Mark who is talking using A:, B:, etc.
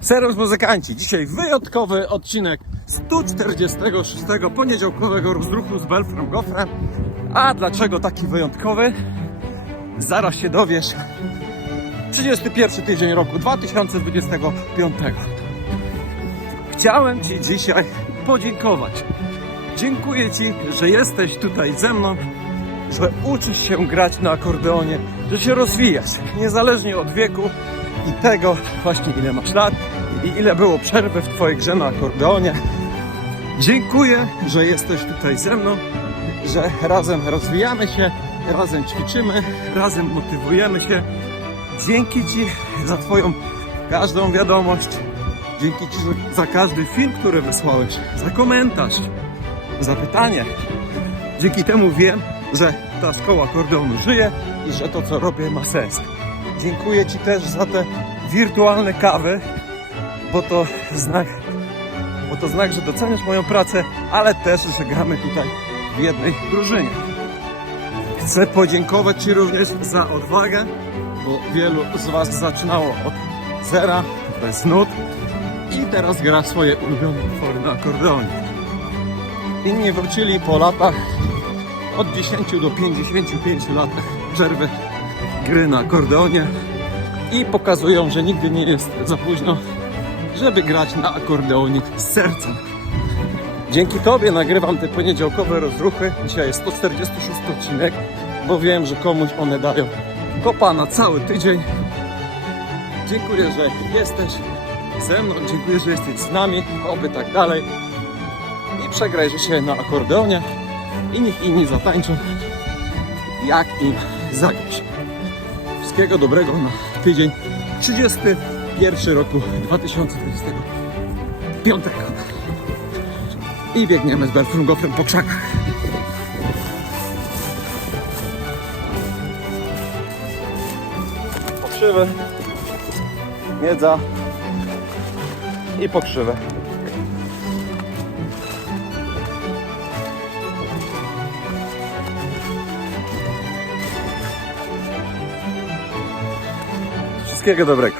A: Serwus muzykanci, dzisiaj wyjątkowy odcinek 146 poniedziałkowego rozruchu z Belfrem Gofrem. A dlaczego taki wyjątkowy? Zaraz się dowiesz. 31 tydzień roku 2025. Chciałem Ci dzisiaj podziękować. Dziękuję Ci, że jesteś tutaj ze mną, że uczysz się grać na akordeonie, że się rozwijasz, niezależnie od wieku i tego właśnie ile masz lat i ile było przerwy w Twojej grze na akordeonie. Dziękuję, że jesteś tutaj ze mną, że razem rozwijamy się, razem ćwiczymy, razem motywujemy się. Dzięki Ci za Twoją każdą wiadomość, dzięki Ci za- każdy film, który wysłałeś, za komentarz, za pytanie. Dzięki temu wiem, że ta szkoła akordeonu żyje i że to, co robię, ma sens. Dziękuję Ci też za te wirtualne kawy, bo to znak, bo to znak, że doceniasz moją pracę, ale też, że gramy tutaj w jednej drużynie. Chcę podziękować Ci również za odwagę, bo wielu z Was zaczynało od zera, bez nut i teraz gra swoje ulubione utwory na akordeonie. Inni wrócili po latach od 10 do 55 latach przerwy gry na akordeonie i pokazują, że nigdy nie jest za późno, żeby grać na akordeonik z sercem. Dzięki Tobie nagrywam te poniedziałkowe rozruchy. Dzisiaj jest 146 odcinek, bo wiem, że komuś one dają kopa na cały tydzień. Dziękuję, że jesteś ze mną, dziękuję, że jesteś z nami, oby tak dalej. I przegraj się na akordeonie i niech inni zatańczą, jak im zagrać. Wszystkiego dobrego na tydzień 31 roku 2025. I biegniemy z Belfrungofem po krzakach. Pokrzywy, miedza i pokrzywy. Скільки добрик?